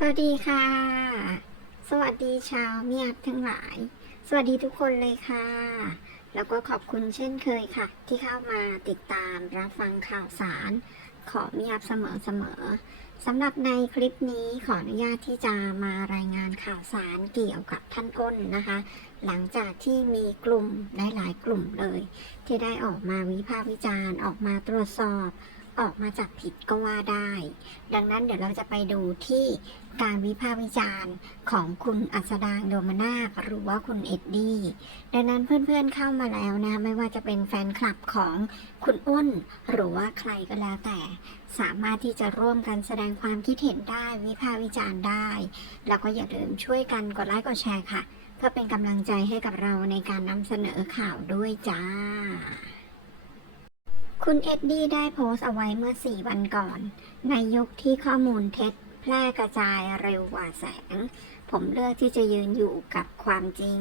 สวัสดีค่ะ สวัสดีชาวเมียบทั้งหลาย สวัสดีทุกคนเลยค่ะ แล้วก็ขอบคุณเช่นเคยค่ะ ที่เข้ามาติดตามรับฟังข่าวสารของเมียบเสมอๆสำหรับในคลิปนี้ขออนุญาตที่จะมารายงานข่าวสารเกี่ยวกับท่านอ้นนะคะ หลังจากที่มีกลุ่มหลายๆกลุ่มเลย ที่ได้ออกมาวิพากษ์วิจารณ์ออกมาตรวจสอบ ออกมาจับผิดก็ว่าได้ ดังนั้นเดี๋ยวเราจะไปดูที่การวิพากษ์วิจารณ์ของคุณอัศดางโดมนาคหรือว่าคุณเอ็ดดี้ ดังนั้นเพื่อนๆเข้ามาแล้วนะ ไม่ว่าจะเป็นแฟนคลับของคุณอ้น หรือว่าใครก็แล้วแต่ สามารถที่จะร่วมกันแสดงความคิดเห็นได้วิพากษ์วิจารณ์ได้ แล้วก็อย่าลืมช่วยกันกดไลค์กดแชร์ค่ะ เพื่อเป็นกำลังใจให้กับเราในการนำเสนอข่าวด้วยจ้า คุณเอ็ดดี้ได้โพสต์เอาไว้เมื่อ 4 วันก่อน ในยุคที่ข้อมูลเท็จแพร่กระจายเร็วกว่าแสง ผมเลือกที่จะยืนอยู่กับความจริง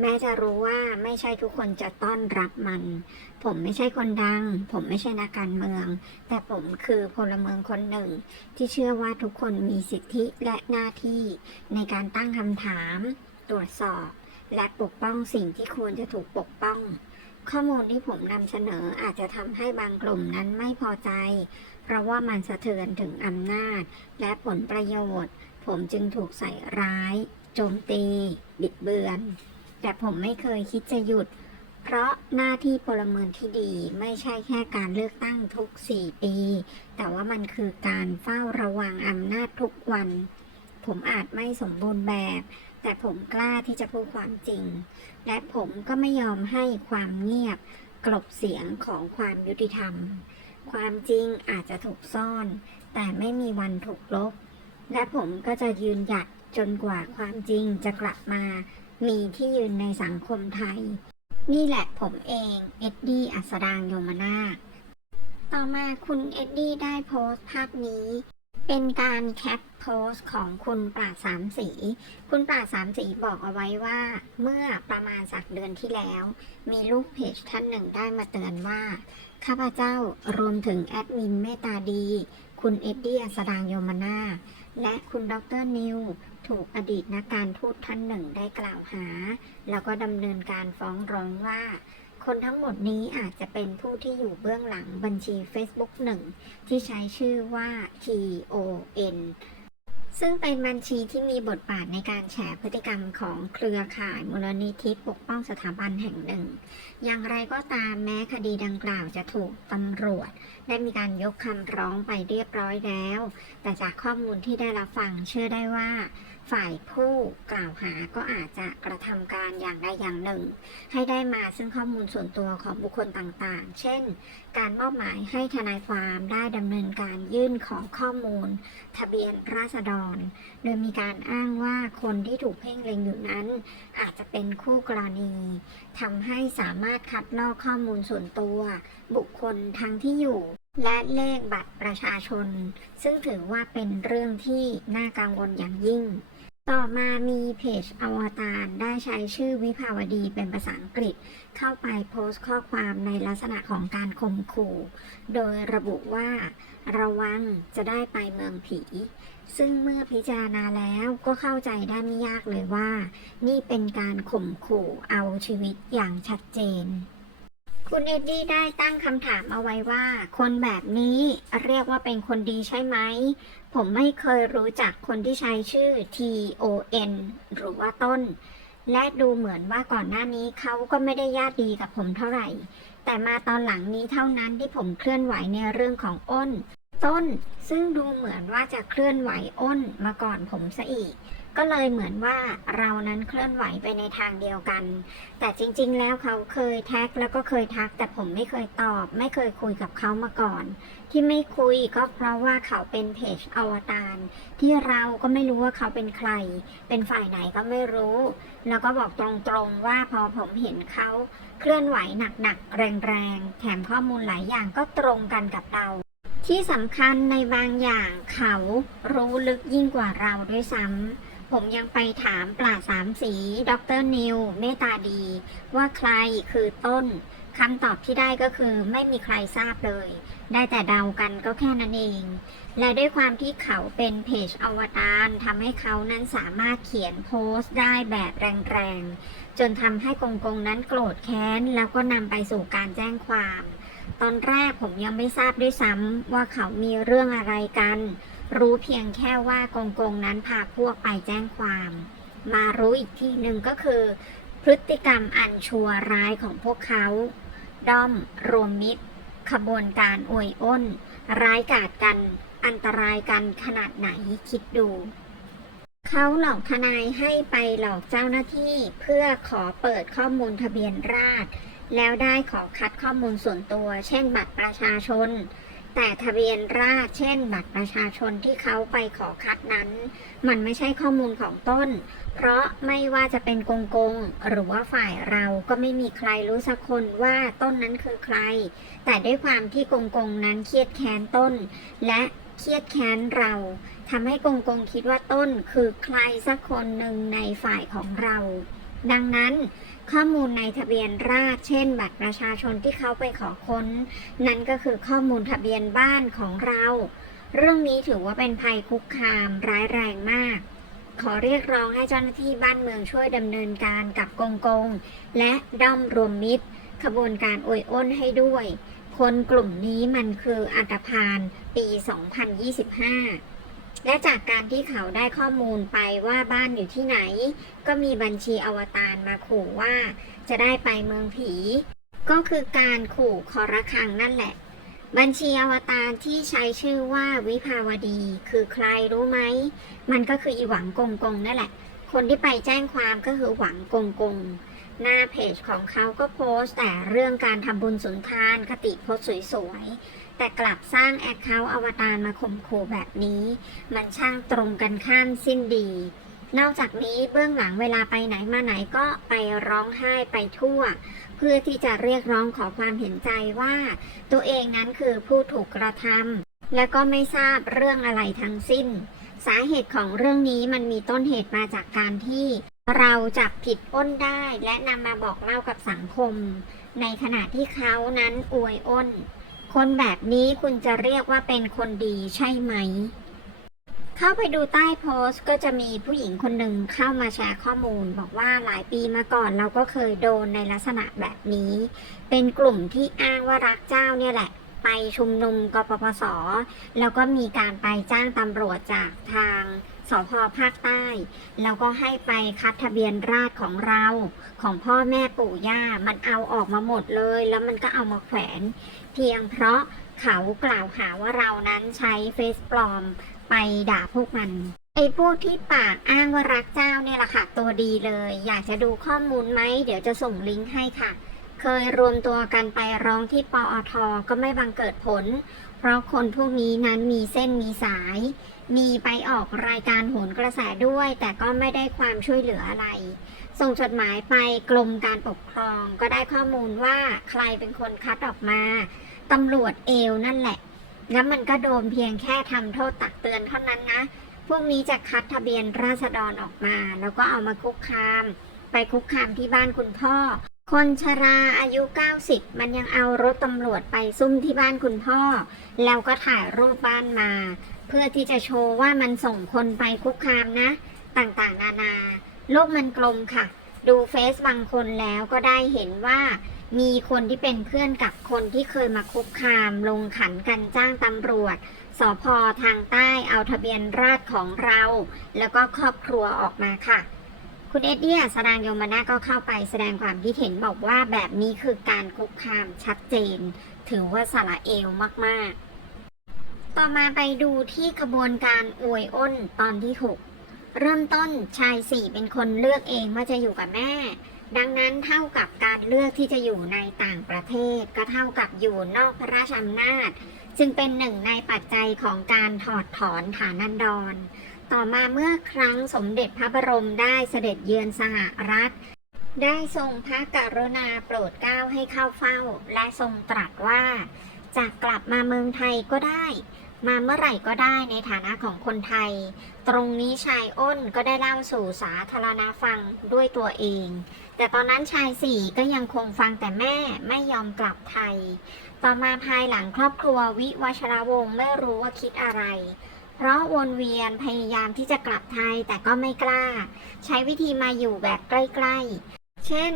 แม้จะรู้ว่าไม่ใช่ทุกคนจะต้อนรับมัน ผมไม่ใช่คนดัง ผมไม่ใช่นักการเมือง แต่ผมคือพลเมืองคนหนึ่ง ที่เชื่อว่าทุกคนมีสิทธิและหน้าที่ ในการตั้งคำถาม ตรวจสอบ และปกป้องสิ่งที่ควรจะถูกปกป้อง ข้อมูลที่ผมนำเสนออาจจะทำให้บางกลุ่มนั้นไม่พอใจ เพราะว่ามันสะเทือนถึงอำนาจ และผลประโยชน์ ผมจึงถูกใส่ร้าย โจมตี บิดเบือน แต่ผมไม่เคยคิดจะหยุด เพราะหน้าที่พลเมืองที่ดีไม่ใช่แค่การเลือกตั้งทุก 4 ปี แต่ว่ามันคือการเฝ้าระวังอำนาจทุกวัน ผมอาจไม่สมบูรณ์แบบ แต่ผมกล้าที่จะพูดความจริง และผมก็ไม่ยอมให้ความเงียบกลบเสียงของความยุติธรรม ความจริงอาจจะถูกซ่อน แต่ไม่มีวันถูกลบ และผมก็จะยืนหยัดจนกว่าความจริงจะกลับมา มีที่ยืนในสังคมไทย นี่แหละผมเองเอ็ดดี้อัสดางโยมนาคต่อมาคุณเอ็ดดี้ได้โพสต์ภาพนี้ เป็นการแคปโพสของคุณปราสามสี คุณปราสามสีบอกเอาไว้ว่า เมื่อประมาณสักเดือนที่แล้ว มีลูกเพจท่านหนึ่งได้มาเตือนว่า ข้าพเจ้ารวมถึงแอดมินเมตตาดี คุณเอ็ดดี้อัสดางโยมนา และคุณดรนิว ถูกอดีตนักการทูตท่านหนึ่งได้กล่าวหา แล้วก็ดำเนินการฟ้องร้องว่า คนทั้งหมดนี้อาจจะเป็นผู้ที่อยู่เบื้องหลังบัญชี Facebook หนึ่งที่ใช้ชื่อว่า TON ซึ่งเป็นบัญชีที่มีบทบาทในการแฉพฤติกรรมของเครือข่ายมูลนิธิปกป้องสถาบันแห่งหนึ่ง อย่างไรก็ตามแม้คดีดังกล่าวจะถูกตำรวจ ได้มีการยกคำร้องไปเรียบร้อยแล้ว แต่จากข้อมูลที่ได้รับฟังเชื่อได้ว่า ฝ่ายผู้กล่าวหาก็อาจจะกระทำการอย่างใดอย่างหนึ่ง ให้ได้มาซึ่งข้อมูลส่วนตัวของบุคคลต่างๆ เช่น การมอบหมายให้ทนายความได้ดำเนินการยื่นของข้อมูล ทะเบียนราษฎร โดยมีการอ้างว่าคนที่ถูกเพ่งเล็งอยู่นั้น อาจจะเป็นคู่กรณีทำให้สามารถคัดลอกข้อมูลส่วนตัว บุคคลทั้งที่อยู่และเลขบัตรประชาชน ซึ่งถือว่าเป็นเรื่องที่น่ากังวลอย่างยิ่ง ต่อมามีเพจอวตารได้ใช้ชื่อวิภาวดีเป็นภาษาอังกฤษ เข้าไปโพสต์ข้อความในลักษณะของการข่มขู่ โดยระบุว่า ระวังจะได้ไปเมืองผี ซึ่งเมื่อพิจารณาแล้วก็เข้าใจได้ไม่ยากเลยว่า นี่เป็นการข่มขู่เอาชีวิตอย่างชัดเจน คุณเอ็ดดี้ได้ตั้งคำถามเอาไว้ว่า คนแบบนี้เรียกว่าเป็นคนดีใช่ไหม ผมไม่เคยรู้จักคนที่ใช้ชื่อ T O N หรือว่าต้น และดูเหมือนว่าก่อนหน้านี้เขาก็ไม่ได้ญาติดีกับผมเท่าไหร่ แต่มาตอนหลังนี้เท่านั้นที่ผมเคลื่อนไหวในเรื่องของอ้น ต้น ซึ่งดูเหมือนว่าจะเคลื่อนไหวอ้นมาก่อนผมซะอีก ก็เลยเหมือนว่าเรานั้นเคลื่อนไหวไปในทางเดียวกัน แต่จริง ๆ แล้วเขาเคยแท็กแล้วก็เคยทัก แต่ผมไม่เคยตอบ ไม่เคยคุยกับเขามาก่อน ที่ไม่คุยก็เพราะว่าเขาเป็นเพจอวตารที่เราก็ไม่รู้ว่าเขาเป็นใคร เป็นฝ่ายไหนก็ไม่รู้ แล้วก็บอกตรงๆว่าพอผมเห็นเขาเคลื่อนไหวหนักๆแรงๆแถมข้อมูลหลายอย่างก็ตรงกันกับเราที่สำคัญในบางอย่างเขารู้ลึกยิ่งกว่าเราด้วยซ้ำ ผมยังไปถามปราดสามสีดรนิว เมตตาดี ว่าใครคือต้นคำตอบที่ได้ก็คือไม่มีใครทราบเลย ได้แต่เดากันก็แค่นั้นเอง และด้วยความที่เขาเป็นเพจอวตารทำให้เขานั้นสามารถเขียนโพสต์ได้แบบแรงๆ จนทำให้กงกงนั้นโกรธแค้น แล้วก็นำไปสู่การแจ้งความ ตอนแรกผมยังไม่ทราบด้วยซ้ำว่าเขามีเรื่องอะไรกัน รู้เพียงแค่ว่ากงกงนั้นพาพวกไปแจ้งความ มารู้อีกที่หนึ่งก็คือ พฤติกรรมอันชั่วร้ายของพวกเขา ด้อม รวมมิตร ขบวนการอวยอ้น ร้ายกาจกัน อันตรายกันขนาดไหนคิดดู เขาหลอกทนายให้ไปหลอกเจ้าหน้าที่เพื่อขอเปิดข้อมูลทะเบียนราษฎรแล้วได้ขอคัดข้อมูลส่วนตัว เช่นบัตรประชาชน แต่ทะเบียนราษเช่น บัตรประชาชนที่เขาไปขอคัดนั้น มันไม่ใช่ข้อมูลของต้น เพราะไม่ว่าจะเป็นกงกง หรือว่าฝ่ายเราก็ไม่มีใครรู้สักคนว่าต้นนั้นคือใคร แต่ด้วยความที่กงกงนั้นเครียดแค้นต้น และเครียดแค้นเราทำให้กงกงคิดว่าต้นคือใครสักคนหนึ่งในฝ่ายของเรา ดังนั้น ข้อมูลในทะเบียนราษเช่น บัตรประชาชนที่เขาไปขอค้น นั่นก็คือข้อมูลทะเบียนบ้านของเรา เรื่องนี้ถือว่าเป็นภัยคุกคามร้ายแรงมาก ขอเรียกร้องให้เจ้าหน้าที่บ้านเมืองช่วยดำเนินการกับกงกง และด้อมรวมมิตร ขบวนการอวยอ้นให้ด้วย คนกลุ่มนี้มันคืออัตพานปี 2025 และจากการที่เขาได้ข้อมูลไปว่าบ้านอยู่ที่ไหน ก็มีบัญชีอวตารมาขู่ว่า จะได้ไปเมืองผี ก็คือการขู่คอระคังนั่นแหละ บัญชีอวตารที่ใช้ชื่อว่าวิภาวดี คือใครรู้ไหม มันก็คืออีหวังกงกงนั่นแหละ คนที่ไปแจ้งความก็คือหวังกงกงหน้าเพจของเขาก็โพสต์แต่เรื่องการทำบุญสุนทานคติโพสต์สวยๆ แต่กลับสร้างแอคเคาท์อวตารมาข่มขู่แบบนี้ มันช่างตรงกันข้ามสิ้นดี นอกจากนี้เบื้องหลังเวลาไปไหนมาไหนก็ไปร้องไห้ไปทั่ว เพื่อที่จะเรียกร้องขอความเห็นใจว่า ตัวเองนั้นคือผู้ถูกกระทำและก็ไม่ทราบเรื่องอะไรทั้งสิ้น สาเหตุของเรื่องนี้มันมีต้นเหตุมาจากการที่เราจับผิดอ้นได้และนำมาบอกเล่ากับสังคม ในขณะที่เขานั้นอวยอ้น คนแบบนี้คุณจะเรียกว่าเป็นคนดีใช่ไหม เข้าไปดูใต้โพสต์ก็จะมีผู้หญิงคนหนึ่งเข้ามาแชร์ข้อมูล บอกว่าหลายปีมาก่อนเราก็เคยโดนในลักษณะแบบนี้ เป็นกลุ่มที่อ้างว่ารักเจ้าเนี่ยแหละ ไปชุมนุมกปปส แล้วก็มีการไปจ้างตำรวจจากทางสพภาคใต้ แล้วก็ให้ไปคัดทะเบียนราษของเรา ของพ่อแม่ปู่ย่า มันเอาออกมาหมดเลย แล้วมันก็เอามาแขวน เพียงเพราะเขากล่าวหาว่าเรานั้นใช้เฟซปลอมไปด่าพวกมันไอ้พวกที่ปากอ้างว่ารักเจ้าเนี่ยแหละค่ะ ตัวดีเลย อยากจะดูข้อมูลไหม เดี๋ยวจะส่งลิงก์ให้ค่ะ เคยรวมตัวกันไปร้องที่ปอทก็ไม่บังเกิดผล เพราะคนพวกนี้นั้นมีเส้นมีสาย มีไปออกรายการโหนกระแสด้วย แต่ก็ไม่ได้ความช่วยเหลืออะไร ส่งจดหมายไปกรมการปกครอง ก็ได้ข้อมูลว่าใครเป็นคนคัดออกมา ตำรวจเอวนั่นแหละ แล้วมันก็โดนเพียงแค่ทำโทษตักเตือนเท่านั้นนะ พวกนี้จะคัดทะเบียนราษฎรออกมา แล้วก็เอามาคุกคาม ไปคุกคามที่บ้านคุณพ่อ คนชราอายุ 90 มันยังเอารถตำรวจไปซุ่มที่บ้านคุณพ่อ แล้วก็ถ่ายรูปบ้านมา เพื่อที่จะโชว์ว่ามันส่งคนไปคุกคามนะ ต่างๆ นานา โลกมันกลมค่ะ ดูเฟซบางคนแล้วก็ได้เห็นว่า มีคนที่เป็นเพื่อนกับคนที่เคยมาคุกคาม ลงขันกันจ้างตำรวจสพทางใต้เอาทะเบียนราษฎรของเรา แล้วก็ครอบครัวออกมาค่ะ คุณเอ็ดดี้สดางโยมนาก็เข้าไปแสดงความคิดเห็นบอกว่าแบบนี้คือการคุกคามชัดเจน ถือว่าสละเอวมากๆ ต่อมาไปดูที่กระบวนการอวยอ้นตอนที่ 6 เริ่มต้นชายสี่เป็นคนเลือกเองว่าจะอยู่กับแม่ ดังนั้นเท่ากับการเลือกที่จะอยู่ในต่างประเทศ ก็เท่ากับอยู่นอกพระราชอำนาจ จึงเป็นหนึ่งในปัจจัยของการถอดถอนฐานันดร ต่อมาเมื่อครั้งสมเด็จพระบรมได้เสด็จเยือนสหรัฐ ได้ทรงพระกรุณาโปรดเกล้าให้เข้าเฝ้า และทรงตรัสว่าจะกลับมาเมืองไทยก็ได้ มาเมื่อไหร่ก็ได้ในฐานะของคนไทย ตรงนี้ชายอ้นก็ได้เล่าสู่สาธารณฟังด้วยตัวเอง แต่ตอนนั้นชายสี่ก็ยังคงฟังแต่แม่ไม่ยอมกลับไทย ต่อมาภายหลังครอบครัววิวัชรวงศ์ไม่รู้ว่าคิดอะไรเพราะวนเวียนพยายามที่จะกลับไทยแต่ก็ไม่กล้า ใช้วิธีมาอยู่แบบใกล้ ๆ เช่น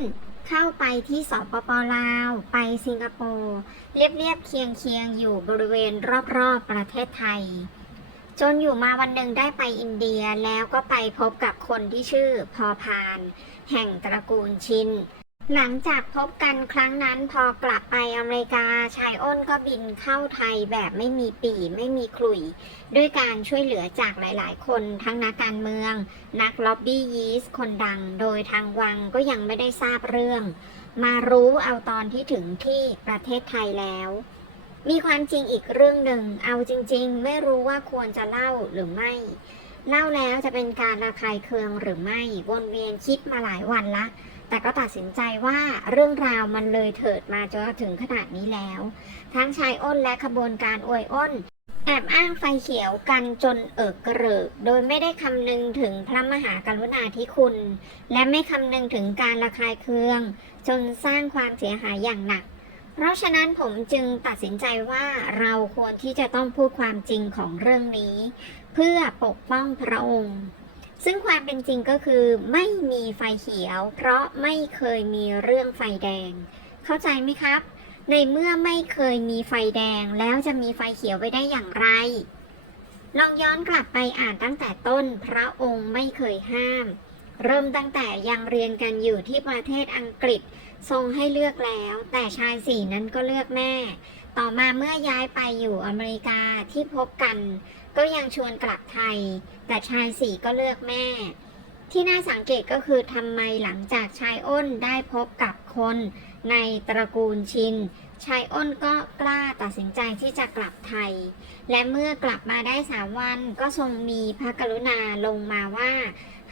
เข้าไปที่สปปลาว ไปสิงคโปร์เรียบๆเคียงเคียงๆอยู่บริเวณรอบๆประเทศไทย จนอยู่มาวันหนึ่งได้ไปอินเดียแล้วก็ไปพบกับคนที่ชื่อพอพาน แห่งตระกูลชิน หลังจากพบกันครั้งนั้นพอกลับไปอเมริกาชายอ้นก็บินเข้าไทยแบบไม่มีปีไม่มีขลุ่ยด้วยการช่วยเหลือจากหลายๆ คนทั้งนักการเมือง นักล็อบบี้ยีสคนดัง โดยทางวังก็ยังไม่ได้ทราบเรื่อง มารู้เอาตอนที่ถึงที่ประเทศไทยแล้ว มีความจริงอีกเรื่องหนึ่ง เอาจริง ๆ ไม่รู้ว่าควรจะเล่าหรือไม่เล่าแล้วจะเป็นการระคายเคืองหรือไม่วนเวียนคิดมาหลายวันละ แต่ก็ตัดสินใจว่าเรื่องราวมันเลยเถิดมาจนถึงขนาดนี้แล้ว ทั้งชายอ้นและขบวนการอวยอ้น แอบอ้างไฟเขียวกันจนเอิกกระเริก โดยไม่ได้คำนึงถึงพระมหากรุณาธิคุณ และไม่คำนึงถึงการระคายเคือง จนสร้างความเสียหายอย่างหนัก เพราะฉะนั้นผมจึงตัดสินใจว่าเราควรที่จะต้องพูดความจริงของเรื่องนี้ เพื่อปกป้องพระองค์ ซึ่งความเป็นจริงก็คือไม่มีไฟเขียว เพราะไม่เคยมีเรื่องไฟแดง เข้าใจไหมครับ ในเมื่อไม่เคยมีไฟแดงแล้วจะมีไฟเขียวไว้ได้อย่างไร ลองย้อนกลับไปอ่านตั้งแต่ต้นพระองค์ไม่เคยห้าม เริ่มตั้งแต่ยังเรียนกันอยู่ที่ประเทศอังกฤษทรงให้เลือกแล้ว แต่ชายสี่นั้นก็เลือกแม่ ต่อมาเมื่อย้ายไปอยู่อเมริกาที่พบกัน ก็ยังชวนกลับไทย แต่ชายสี่ก็เลือกแม่ ที่น่าสังเกตก็คือทำไมหลังจากชายอ้นได้พบกับคนในตระกูลชิน ชายอ้นก็กล้าตัดสินใจที่จะกลับไทย และเมื่อกลับมาได้สามวันก็ทรงมีพระกรุณาลงมาว่า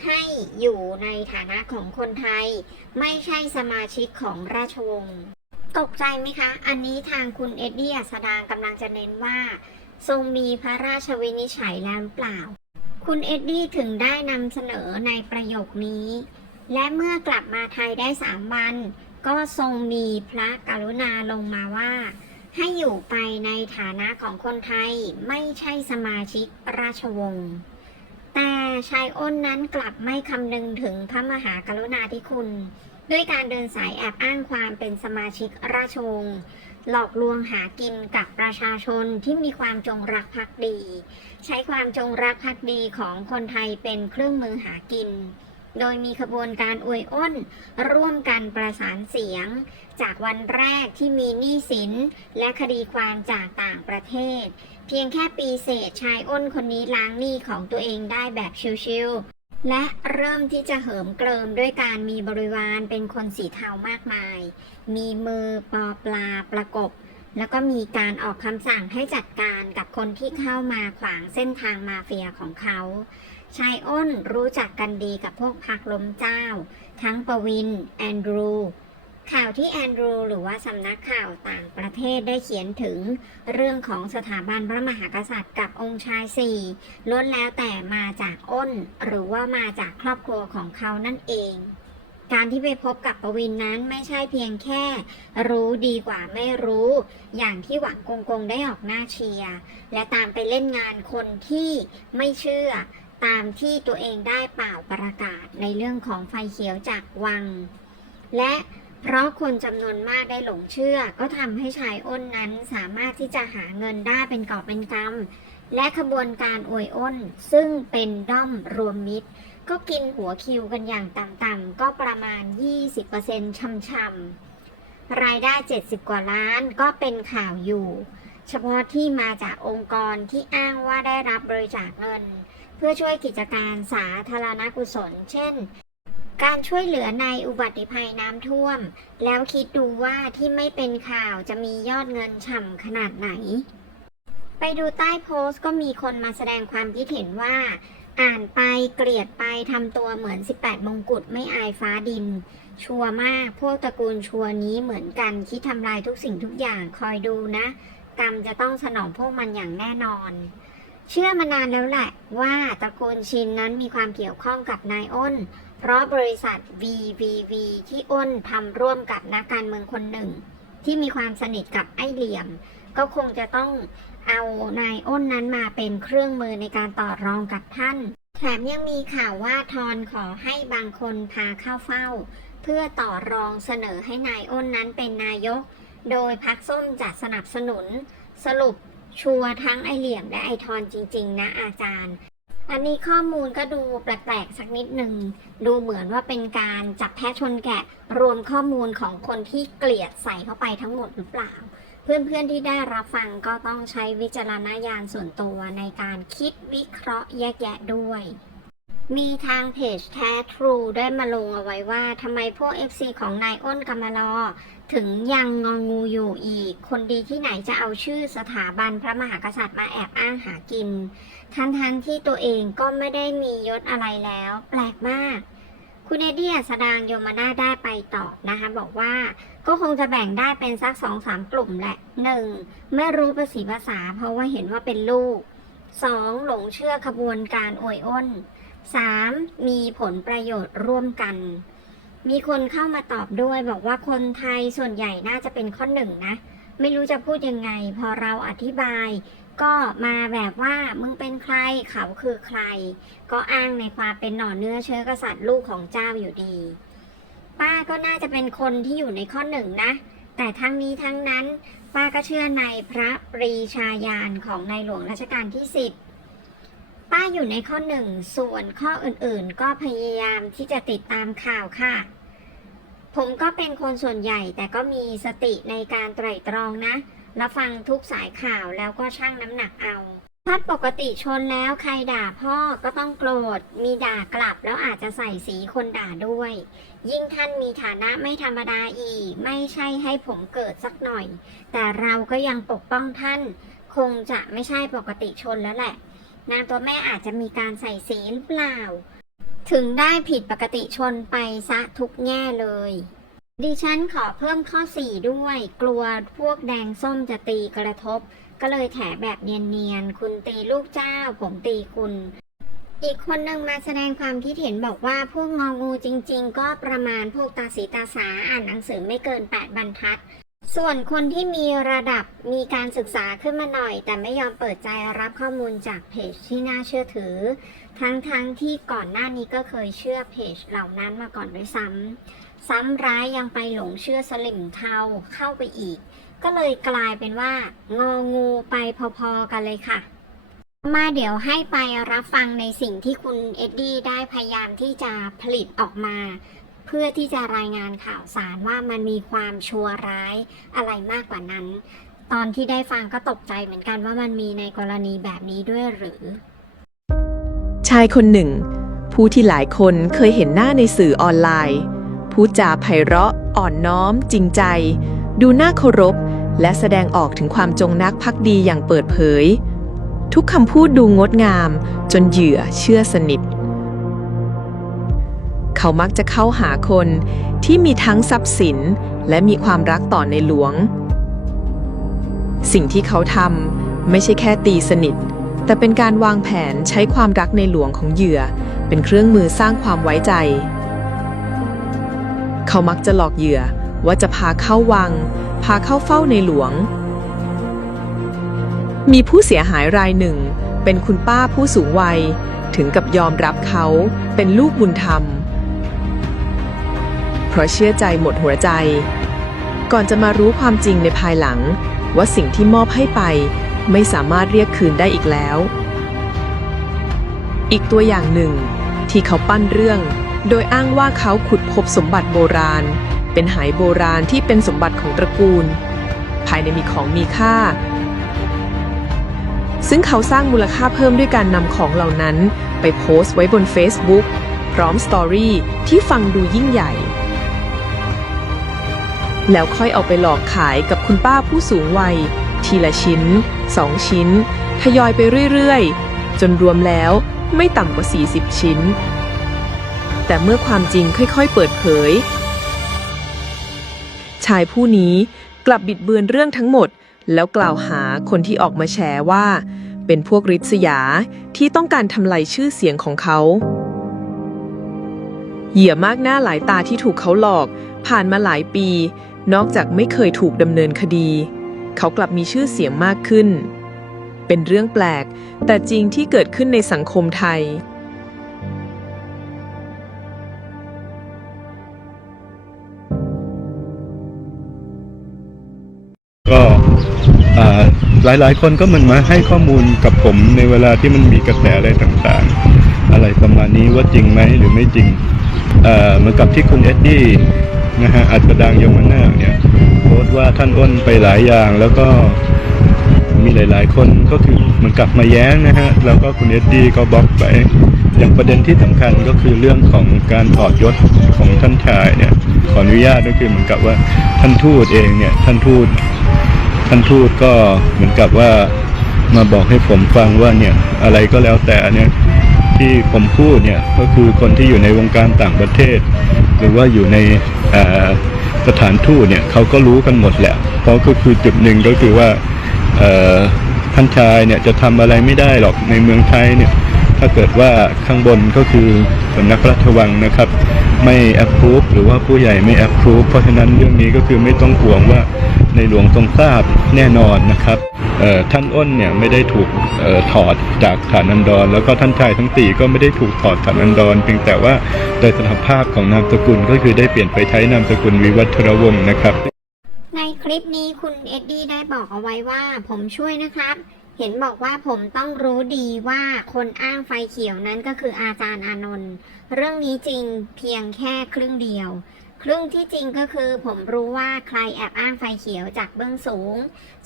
ให้อยู่ในฐานะของคนไทย ไม่ใช่สมาชิกของราชวงศ์ตกใจไหมคะ อันนี้ทางคุณเอ็ดดี้อัสดางกำลังจะเน้นว่า ทรงมีพระราชวินิจฉัยแล้วหรือเปล่า คุณเอ็ดดี้ถึงได้นำเสนอในประโยคนี้ และเมื่อกลับมาไทยได้สามวัน ก็ทรงมีพระกรุณาลงมาว่า ให้อยู่ไปในฐานะของคนไทยไม่ใช่สมาชิกราชวงศ์แต่ชายอ้นนั้นกลับไม่คำนึงถึงพระมหากรุณาธิคุณ ด้วยการเดินสายแอบอ้างความเป็นสมาชิกราชวงศ์ หลอกลวงหากินกับประชาชนที่มีความจงรักภักดี ใช้ความจงรักภักดีของคนไทยเป็นเครื่องมือหากิน โดยมีขบวนการอวยอ้น ร่วมกันประสานเสียง จากวันแรกที่มีหนี้สิน และคดีความจากต่างประเทศ เพียงแค่ปีเศษชายอ้นคนนี้ล้างหนี้ของตัวเองได้แบบชิวๆ และเริ่มที่จะเหิมเกริมด้วยการมีบริวารเป็นคนสีเทามากมาย มีมือปอปลาประกบ แล้วก็มีการออกคำสั่งให้จัดการกับคนที่เข้ามาขวางเส้นทางมาเฟียของเขาชายอ้นรู้จักกันดีกับพวกพักล้มเจ้า ทั้งประวิน แอนดรู ข่าวที่แอนดรูหรือว่าสำนักข่าวต่างประเทศได้เขียนถึงเรื่องของสถาบันพระมหากษัตริย์กับองค์ชายสี่ล้วนแล้วแต่มาจากอ้น หรือว่ามาจากครอบครัวของเขานั่นเอง การที่ไปพบกับประวินนั้นไม่ใช่เพียงแค่ รู้ดีกว่าไม่รู้ อย่างที่หวังกงกงได้ออกหน้าเชียร์และตามไปเล่นงานคนที่ไม่เชื่อตามที่ตัวเองได้เป่าประกาศในเรื่องของไฟเขียวจากวัง และ เพราะคนจำนวนมากได้หลงเชื่อ ก็ทำให้ชายอ้นนั้นสามารถที่จะหาเงินได้เป็นกอบเป็นกำและขบวนการอวยอ้น ซึ่งเป็นด้อมรวมมิตร ก็กินหัวคิวกันอย่างต่ำๆก็ประมาณ 20%ช่ำๆรายได้ 70 กว่าล้านก็เป็นข่าวอยู่ เฉพาะที่มาจากองค์กรที่อ้างว่าได้รับบริจาคเงิน เพื่อช่วยกิจการสาธารณกุศล เช่น การช่วยเหลือในอุบัติภัยน้ำท่วม แล้วคิดดูว่าที่ไม่เป็นข่าวจะมียอดเงินฉ่ำขนาดไหน ไปดูใต้โพสต์ก็มีคนมาแสดงความคิดเห็นว่า อ่านไปเกลียดไปทำตัวเหมือน 18 มงกุฎไม่อายฟ้าดิน ชัวมากพวกตระกูลชัวนี้เหมือนกันคิดทำลายทุกสิ่งทุกอย่างคอยดูนะ กรรมจะต้องสนองพวกมันอย่างแน่นอน เชื่อมานานแล้วแหละว่าตระกูลชินนั้นมีความเกี่ยวข้องกับนายอ้น เพราะบริษัท VVV ที่อ้นทำร่วมกับนักการเมืองคนหนึ่ง ที่มีความสนิทกับไอ้เหลี่ยม ก็คงจะต้องเอานายอ้นนั้นมาเป็นเครื่องมือในการต่อรองกับท่าน แถมยังมีข่าวว่าทอนขอให้บางคนพาเข้าเฝ้า เพื่อต่อรองเสนอให้นายอ้นนั้นเป็นนายก โดยพักส้มจะสนับสนุน สรุป ชัวทั้งไอเหลี่ยมและไอทอนจริง ๆ นะอาจารย์ อันนี้ข้อมูลก็ดูแปลกๆสักนิดหนึ่ง ดูเหมือนว่าเป็นการจับแพะชนแกะรวมข้อมูลของคนที่เกลียดใส่เข้าไปทั้งหมดหรือเปล่า เพื่อนๆที่ได้รับฟังก็ต้องใช้วิจารณญาณส่วนตัวในการคิดวิเคราะห์แยกแยะด้วยมีทางเพจแท้ทรูได้มาลงเอาไว้ว่าทำไมพวก FC ของนายอ้นกำมะลอ ถึงยังงองูอยู่อีก คนดีที่ไหนจะเอาชื่อสถาบันพระมหากษัตริย์มาแอบอ้างหากิน ทั้งๆทที่ตัวเองก็ไม่ได้มียศอะไรแล้ว แปลกมาก คุณเอเดียสดางโยมานาได้ไปต่อนะคะ บอกว่าก็คงจะแบ่งได้เป็นสักสองสามกลุ่มแหละหนึ่งไม่รู้ภาษีภาษา เพราะว่าเห็นว่าเป็นลูกสองหลงเชื่อขบวนการอวยอ้นสามมีผลประโยชน์ร่วมกัน มีคนเข้ามาตอบด้วยบอกว่าคนไทยส่วนใหญ่น่าจะเป็นข้อหนึ่งนะ ไม่รู้จะพูดยังไง พอเราอธิบาย ก็มาแบบว่ามึงเป็นใครเขาคือใคร ก็อ้างในความเป็นหน่อเนื้อเชื้อกษัตริย์ลูกของเจ้าอยู่ดี ป้าก็น่าจะเป็นคนที่อยู่ในข้อหนึ่งนะ แต่ทั้งนี้ทั้งนั้น ป้าก็เชื่อในพระปรีชาญาณของในหลวงรัชกาลที่สิบป้าอยู่ในข้อหนึ่งส่วนข้ออื่นๆ ก็พยายามที่จะติดตามข่าวค่ะ ผมก็เป็นคนส่วนใหญ่แต่ก็มีสติในการไตร่ตรองนะแล้วฟังทุกสายข่าวแล้วก็ชั่งน้ำหนักเอาถ้าปกติชนแล้วใครด่าพ่อก็ต้องโกรธ มีด่ากลับแล้วอาจจะใส่สีคนด่าด้วย ยิ่งท่านมีฐานะไม่ธรรมดาอีก ไม่ใช่ให้ผมเกิดสักหน่อย แต่เราก็ยังปกป้องท่าน คงจะไม่ใช่ปกติชนแล้วแหละ นางตัวแม่อาจจะมีการใส่สีหรือเปล่า ถึงได้ผิดปกติชนไปซะทุกแง่เลย ดิฉันขอเพิ่มข้อ 4 ด้วย กลัวพวกแดงส้มจะตีกระทบ ก็เลยแถแบบเนียนๆ คุณตีลูกเจ้า ผมตีคุณ อีกคนหนึ่งมาแสดงความคิดเห็นบอกว่าพวกงองูจริง ๆ ก็ประมาณพวกตาสีตาสาอ่านหนังสือไม่เกิน 8 บรรทัด ส่วนคนที่มีระดับมีการศึกษาขึ้นมาหน่อย แต่ไม่ยอมเปิดใจรับข้อมูลจากเพจที่น่าเชื่อถือ ทั้งๆทที่ก่อนหน้านี้ก็เคยเชื่อเพจเหล่านั้นมาก่อนด้วยซ้ำ ซ้ำร้ายยังไปหลงเชื่อสลิมเทาเข้าไปอีก ก็เลยกลายเป็นว่างองูไปพอๆกันเลยค่ะ มาเดี๋ยวให้ไปรับฟังในสิ่งที่คุณเอ็ดดี้ได้พยายามที่จะผลิตออกมา เพื่อที่จะรายงานข่าวสารว่ามันมีความชั่วร้ายอะไรมากกว่านั้น ตอนที่ได้ฟังก็ตกใจเหมือนกันว่ามันมีในกรณีแบบนี้ด้วยหรือ ชายคนหนึ่ง ผู้ที่หลายคนเคยเห็นหน้าในสื่อออนไลน์พูดจาไพเราะ อ่อนน้อม จริงใจ ดูน่าเคารพ และแสดงออกถึงความจงนักภักดีอย่างเปิดเผย ทุกคำพูดดูงดงาม จนเหยื่อเชื่อสนิท เขามักจะเข้าหาคนที่มีทั้งทรัพย์สิน และมีความรักต่อในหลวง สิ่งที่เขาทำไม่ใช่แค่ตีสนิท แต่เป็นการวางแผนใช้ความรักในหลวงของเหยื่อ เป็นเครื่องมือสร้างความไว้ใจ เขามักจะหลอกเหยื่อว่าจะพาเข้าวัง พาเข้าเฝ้าในหลวง มีผู้เสียหายรายหนึ่ง เป็นคุณป้าผู้สูงวัย ถึงกับยอมรับเขาเป็นลูกบุญธรรม เพราะเชื่อใจหมดหัวใจ ก่อนจะมารู้ความจริงในภายหลัง ว่าสิ่งที่มอบให้ไป ไม่สามารถเรียกคืนได้อีกแล้ว อีกตัวอย่างหนึ่ง ที่เขาปั้นเรื่อง โดยอ้างว่าเขาขุดพบสมบัติโบราณ เป็นหายโบราณที่เป็นสมบัติของตระกูล ภายในมีของมีค่า ซึ่งเขาสร้างมูลค่าเพิ่มด้วยการนำของเหล่านั้น ไปโพสต์ไว้บน Facebook พร้อมสตอรี่ที่ฟังดูยิ่งใหญ่แล้วค่อยเอาไปหลอกขายกับคุณป้าผู้สูงวัย ทีละชิ้นสองชิ้น ทยอยไปเรื่อยๆ จนรวมแล้วไม่ต่ำกว่า 40 ชิ้น แต่เมื่อความจริงค่อยๆ เปิดเผย ชายผู้นี้กลับบิดเบือนเรื่องทั้งหมด แล้วกล่าวหาคนที่ออกมาแฉว่า เป็นพวกริษยาที่ต้องการทำลายชื่อเสียงของเขาเหยื่อมากหน้าหลายตาที่ถูกเขาหลอก ผ่านมาหลายปี นอกจากไม่เคยถูกดำเนินคดี เขากลับมีชื่อเสียงมากขึ้น เป็นเรื่องแปลก แต่จริงที่เกิดขึ้นในสังคมไทย ก็อ่ายหลายคนก็มันมาให้ข้อมูลกับผมในเวลาที่มันมีกระแสอะไรต่างๆ อะไรประมาณนี้ว่าจริงไหมหรือไม่จริงเหมือนกับที่คุณเอ็ดดี้นะฮะอัดปรดังยมนาเนี่ย พสต์ว่าท่านอ้นไปหลายอย่างแล้วก็มีหลาย ๆ คนก็คือเหมือนกลับมาแย้งนะฮะแล้วก็คุณเอ็ดดี้ก็บล็อกไป อย่างประเด็นที่สำคัญก็คือเรื่องของการถอดยศของท่านชายเนี่ยขออนุญาตก็คือเหมือนกับว่าท่านทูตเองเนี่ยท่านทูตท่านทูตก็เหมือนกับว่ามาบอกให้ผมฟังว่าเนี่ยอะไรก็แล้วแต่เนี่ยที่ผมพูดเนี่ยก็คือคนที่อยู่ในวงการต่างประเทศ หรือว่าอยู่ในอ่อ สถานทูตเนี่ยเขาก็รู้กันหมดแหละ เพราะก็คือจุดหนึ่งก็คือว่าท่านชายเนี่ยจะทำอะไรไม่ได้หรอกในเมืองไทยเนี่ยถ้าเกิดว่าข้างบนก็คือสำนักพระราชวังนะครับ ไม่แอปพูฟหรือว่าผู้ใหญ่ไม่แอปพูฟเพราะฉะนั้นเรื่องนี้ก็คือไม่ต้องห่วงว่าในหลวงทรงทราบแน่นอนนะครับ ท่านอ้นเนี่ยไม่ได้ถูกออถอดจากฐานันดร แล้วก็ท่านชายทั้งสี่ก็ไม่ได้ถูกถอดฐานันดร เพียงแต่ว่าโดยสถานภาพของนามสกุลก็คือได้เปลี่ยนไปใช้นามสกุลวิวัฒรวงศ์นะครับ ในคลิปนี้คุณเอ็ดดี้ได้บอกเอาไว้ว่าผมช่วยนะครับ เห็นบอกว่าผมต้องรู้ดีว่าคนอ้างไฟเขียวนั้นก็คืออาจารย์อานนท์เรื่องนี้จริงเพียงแค่ครึ่งเดียว ครึ่งที่จริงก็คือผมรู้ว่าใครแอบอ้างไฟเขียวจากเบื้องสูง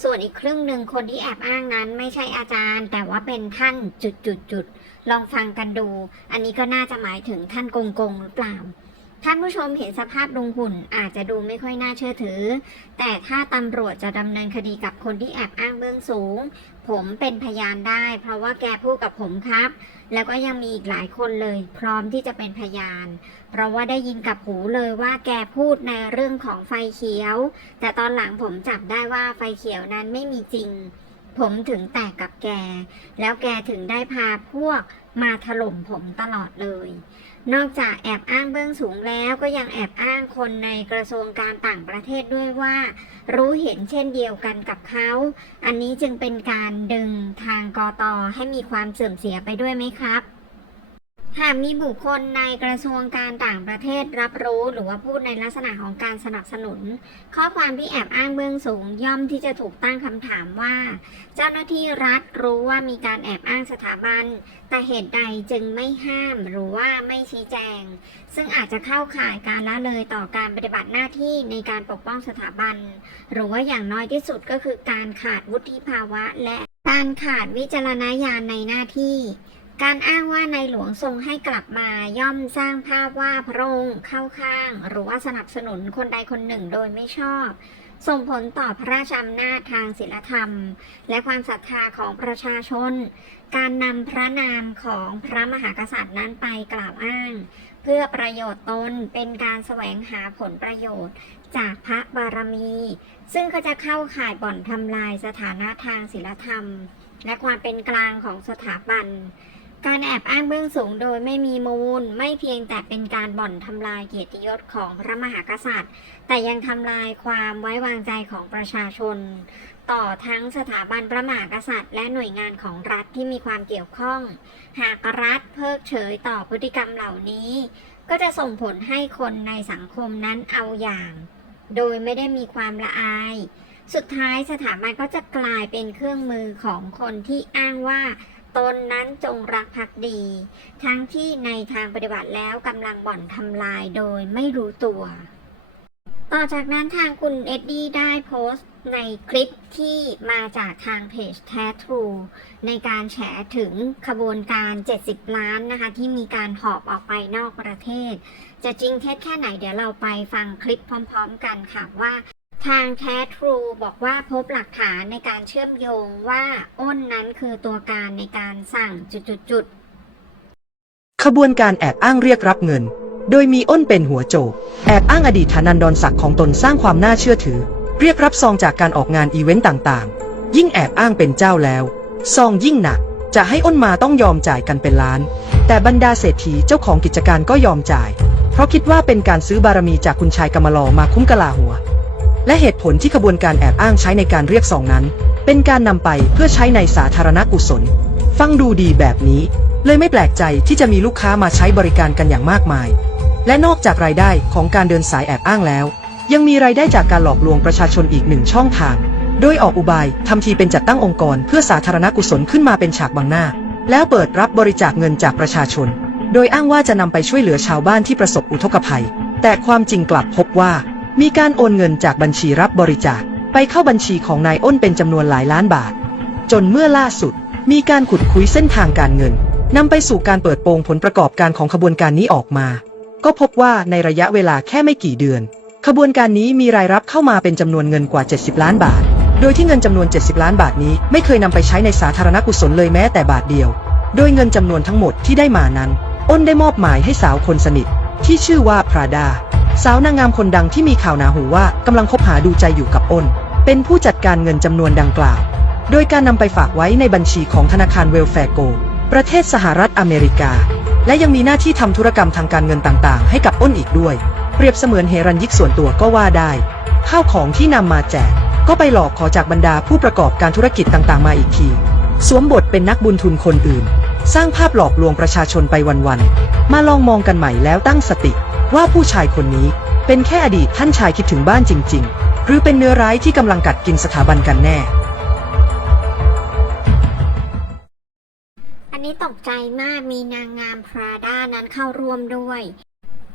ส่วนอีกครึ่งหนึ่งคนที่แอบอ้างนั้นไม่ใช่อาจารย์ แต่ว่าเป็นท่านจุดจุดจุดๆลองฟังกันดู อันนี้ก็น่าจะหมายถึงท่านกงกงหรือเปล่า ท่านผู้ชมเห็นสภาพลุงหุ่นอาจจะดูไม่ค่อยน่าเชื่อถือ แต่ถ้าตำรวจจะดำเนินคดีกับคนที่แอบอ้างเบื้องสูง ผมเป็นพยานได้ เพราะว่าแกพูดกับผมครับ แล้วก็ยังมีอีกหลายคนเลย พร้อมที่จะเป็นพยาน เพราะว่าได้ยินกับหูเลยว่าแกพูดในเรื่องของไฟเขียว แต่ตอนหลังผมจับได้ว่าไฟเขียวนั้นไม่มีจริง ผมถึงแตกกับแก แล้วแกถึงได้พาพวก มาถล่มผมตลอดเลย นอกจากแอบอ้างเบื้องสูงแล้วก็ยังแอบอ้างคนในกระทรวงการต่างประเทศด้วยว่า รู้เห็นเช่นเดียวกันกับเขา อันนี้จึงเป็นการดึงทางกอตให้มีความเสื่อมเสียไปด้วยไหมครับ หากมีบุคคลในกระทรวงการต่างประเทศรับรู้หรือว่าพูดในลักษณะของการสนับสนุน ข้อความที่แอบอ้างเบื้องสูงย่อมที่จะถูกตั้งคำถามว่า เจ้าหน้าที่รัฐรู้ว่ามีการแอบอ้างสถาบัน แต่เหตุใดจึงไม่ห้ามหรือว่าไม่ชี้แจง ซึ่งอาจจะเข้าข่ายการละเลยต่อการปฏิบัติหน้าที่ในการปกป้องสถาบัน หรือว่าอย่างน้อยที่สุดก็คือการขาดวุฒิภาวะและการขาดวิจารณญาณในหน้าที่ การอ้างว่าในหลวงทรงให้กลับมาย่อมสร้างภาพว่าพระองค์เข้าข้าง หรือว่าสนับสนุนคนใดคนหนึ่งโดยไม่ชอบ ส่งผลต่อพระราชอำนาจทางศีลธรรม และความศรัทธาของประชาชน การนำพระนามของพระมหากษัตริย์นั้นไปกล่าวอ้าง เพื่อประโยชน์ตนเป็นการแสวงหาผลประโยชน์จากพระบารมี ซึ่งก็จะเข้าข่ายบ่อนทำลายสถานะทางศีลธรรม และความเป็นกลางของสถาบัน การแอบอ้างเบื้องสูงโดยไม่มีมูล ไม่เพียงแต่เป็นการบ่อนทำลายเกียรติยศของพระมหากษัตริย์ แต่ยังทำลายความไว้วางใจของประชาชน ต่อทั้งสถาบันพระมหากษัตริย์ และหน่วยงานของรัฐที่มีความเกี่ยวข้อง หากรัฐเพิกเฉยต่อพฤติกรรมเหล่านี้ ก็จะส่งผลให้คนในสังคมนั้นเอาอย่าง โดยไม่ได้มีความละอาย สุดท้ายสถาบันก็จะกลายเป็นเครื่องมือของคนที่อ้างว่า ตนนั้นจงรักภักดี ทั้งที่ในทางปฏิบัติแล้วกำลังบ่อนทำลายโดยไม่รู้ตัว ต่อจากนั้นทางคุณเอ็ดดี้ได้โพสต์ในคลิปที่มาจากทางเพจแททรูในการแฉถึงขบวนการ 70 ล้านนะคะ ที่มีการหอบออกไปนอกประเทศ จะจริงเท็จแค่ไหนเดี๋ยวเราไปฟังคลิปพร้อม ๆ กันค่ะว่า ทางแท้ทรูบอกว่าพบหลักฐานในการเชื่อมโยงว่าอ้นนั้นคือตัวการในการสั่งจุดๆขบวนการแอบอ้างเรียกรับเงิน โดยมีอ้นเป็นหัวโจก แอบอ้างอดีตฐานันดรศักดิ์ของตนสร้างความน่าเชื่อถือ เรียกรับซองจากการออกงานอีเวนต์ต่างๆ ยิ่งแอบอ้างเป็นเจ้าแล้ว ซองยิ่งหนัก จะให้อ้นมาต้องยอมจ่ายกันเป็นล้าน แต่บรรดาเศรษฐีเจ้าของกิจการก็ยอมจ่าย เพราะคิดว่าเป็นการซื้อบารมีจากคุณชายกำมะลอมาคุ้มกะลาหัว และเหตุผลที่ขบวนการแอบอ้างใช้ในการเรียกซองนั้น เป็นการนำไปเพื่อใช้ในสาธารณกุศล ฟังดูดีแบบนี้ เลยไม่แปลกใจที่จะมีลูกค้ามาใช้บริการกันอย่างมากมาย และนอกจากรายได้ของการเดินสายแอบอ้างแล้ว ยังมีรายได้จากการหลอกลวงประชาชนอีกหนึ่งช่องทาง โดยออกอุบายทำทีเป็นจัดตั้งองค์กรเพื่อสาธารณกุศลขึ้นมาเป็นฉากบังหน้า แล้วเปิดรับบริจาคเงินจากประชาชน โดยอ้างว่าจะนำไปช่วยเหลือชาวบ้านที่ประสบอุทกภัย แต่ความจริงกลับพบว่า มีการโอนเงินจากบัญชีรับบริจาคไปเข้าบัญชีของนายอ้นเป็นจำนวนหลายล้านบาท จนเมื่อล่าสุด มีการขุดคุยเส้นทางการเงินนำไปสู่การเปิดโปงผลประกอบการของขบวนการนี้ออกมา ก็พบว่าในระยะเวลาแค่ไม่กี่เดือน ขบวนการนี้มีรายรับเข้ามาเป็นจำนวนเงินกว่า 70 ล้านบาท โดยที่เงินจำนวน 70 ล้านบาทนี้ไม่เคยนำไปใช้ในสาธารณกุศลเลยแม้แต่บาทเดียว โดยเงินจำนวนทั้งหมดที่ได้มานั้น อ้นได้มอบหมายให้สาวคนสนิทที่ชื่อว่าพราดา สาวนางงามคนดังที่มีข่าวหนาหูว่ากำลังคบหาดูใจอยู่กับอ้น เป็นผู้จัดการเงินจำนวนดังกล่าว โดยการนำไปฝากไว้ในบัญชีของธนาคารเวลแฟร์โก ประเทศสหรัฐอเมริกา และยังมีหน้าที่ทำธุรกรรมทางการเงินต่างๆ ให้กับอ้นอีกด้วย เปรียบเสมือนเฮรัญยิกส่วนตัวก็ว่าได้ ข้าวของที่นำมาแจก ก็ไปหลอกขอจากบรรดาผู้ประกอบการธุรกิจต่างๆ มาอีกที สวมบทเป็นนักบุญทุนคนอื่น สร้างภาพหลอกลวงประชาชนไปวันๆมาลองมองกันใหม่แล้วตั้งสติ ว่าผู้ชายคนนี้เป็นแค่อดีตท่านชายคิดถึงบ้านจริง ๆ หรือเป็นเนื้อร้ายที่กำลังกัดกินสถาบันกันแน่ อันนี้ตกใจมากมีนางงามพราด้านั้นเข้าร่วมด้วย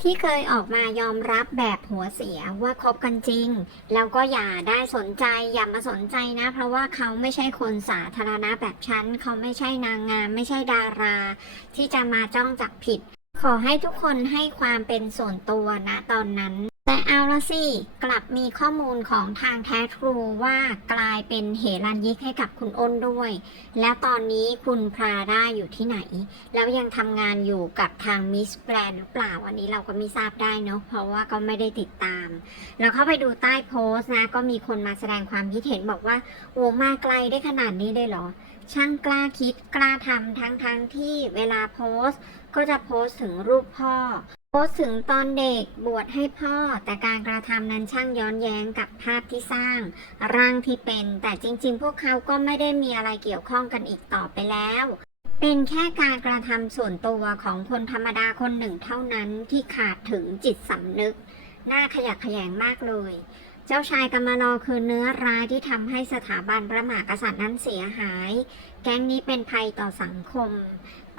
ที่เคยออกมายอมรับแบบหัวเสียว่าคบกันจริง แล้วก็อย่าได้สนใจอย่ามาสนใจนะ เพราะว่าเขาไม่ใช่คนสาธารณะแบบฉัน เขาไม่ใช่นางงาม ไม่ใช่ดารา ที่จะมาจ้องจับผิด ขอให้ทุกคนให้ความเป็นส่วนตัวนะตอนนั้น แต่เอาละสิ กลับมีข้อมูลของทางแท้ทรูว่ากลายเป็นเหรันยิกให้กับคุณอ้นด้วย แล้วตอนนี้คุณพราด้าอยู่ที่ไหน แล้วยังทำงานอยู่กับทางมิสแกรนหรือเปล่า อันนี้เราก็ไม่ทราบได้เนาะเพราะว่าก็ไม่ได้ติดตามแล้วเข้าไปดูใต้โพสต์นะ ก็มีคนมาแสดงความคิดเห็นบอกว่าโอ้มาไกลได้ขนาดนี้เลยเหรอ ช่างกล้าคิดกล้าทำทั้งทั้งที่เวลาโพสต์ ก็จะโพสต์ถึงรูปพ่อ โพสต์ถึงตอนเด็กบวชให้พ่อ แต่การกระทำนั้นช่างย้อนแย้งกับภาพที่สร้าง ร่างที่เป็น แต่จริง ๆ พวกเขาก็ไม่ได้มีอะไรเกี่ยวข้องกันอีกต่อไปแล้วเป็นแค่การกระทำส่วนตัวของคนธรรมดาคนหนึ่งเท่านั้นที่ขาดถึงจิตสำนึก น่าขยักขยงมากเลย เจ้าชายกำมะลอคือเนื้อร้ายที่ทำให้สถาบันพระมหากษัตริย์นั้นเสียหาย แก๊งนี้เป็นภัยต่อสังคม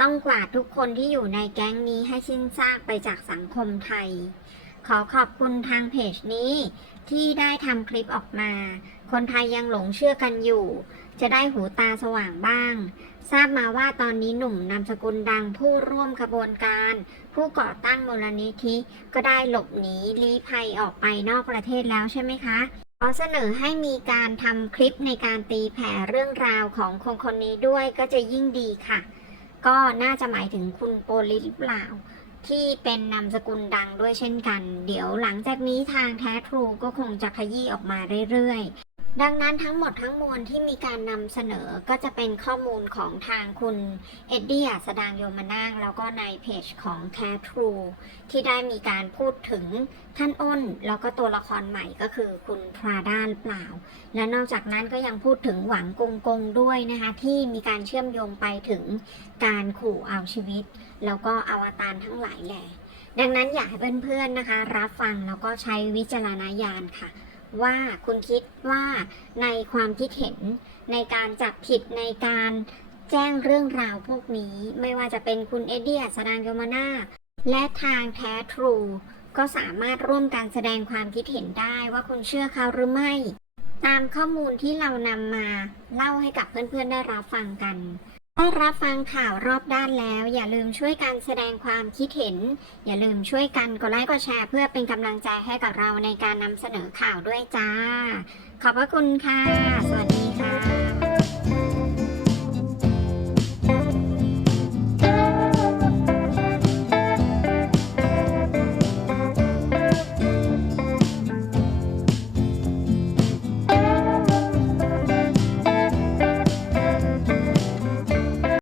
ต้องกวาดทุกคนที่อยู่ในแก๊งนี้ให้สิ้นซากไปจากสังคมไทย ขอขอบคุณทางเพจนี้ ที่ได้ทำคลิปออกมา คนไทยยังหลงเชื่อกันอยู่ จะได้หูตาสว่างบ้าง ทราบมาว่าตอนนี้หนุ่มนามสกุลดังผู้ร่วมขบวนการ ผู้ก่อตั้งมูลนิธิก็ได้หลบหนีลี้ภัยออกไปนอกประเทศแล้วใช่ไหมคะขอเสนอให้มีการทำคลิปในการตีแผ่เรื่องราวของคนคนนี้ด้วยก็จะยิ่งดีค่ะ ก็น่าจะหมายถึงคุณโปลิสหรือเปล่า ที่เป็นนามสกุลดังด้วยเช่นกัน เดี๋ยวหลังจากนี้ทางแท้ทรูก็คงจะขยี้ออกมาเรื่อยๆ ดังนั้นทั้งหมดทั้งมวลที่มีการนำเสนอก็จะเป็นข้อมูลของทางคุณเอ็ดดี้อัสดางโยมนางแล้วก็ในเพจของแท้ทรูที่ได้มีการพูดถึงท่านอ้น แล้วก็ตัวละครใหม่ก็คือคุณพราด้าหรือเปล่า และนอกจากนั้นก็ยังพูดถึงหวังกงกงด้วยนะคะที่มีการเชื่อมโยงไปถึงการขู่เอาชีวิต แล้วก็อวตารทั้งหลายแหล่ดังนั้นอยากให้เพื่อนๆนะคะ รับฟังแล้วก็ใช้วิจารณญาณค่ะ ว่าคุณคิดว่าในความคิดเห็นในการจับผิดในการแจ้งเรื่องราวพวกนี้ ไม่ว่าจะเป็นคุณเอ็ดดี้สดางโยมานาและทางแท้ทรูก็สามารถร่วมกันแสดงความคิดเห็นได้ว่าคุณเชื่อเขาหรือไม่ ตามข้อมูลที่เรานำมาเล่าให้กับเพื่อนๆได้รับฟังกัน ได้รับฟังข่าวรอบด้านแล้ว อย่าลืมช่วยกันแสดงความคิดเห็น อย่าลืมช่วยกันกดไลค์กดแชร์ เพื่อเป็นกำลังใจให้กับเราในการนำเสนอข่าวด้วยจ้า ขอบพระคุณค่ะ สวัสดีค่ะ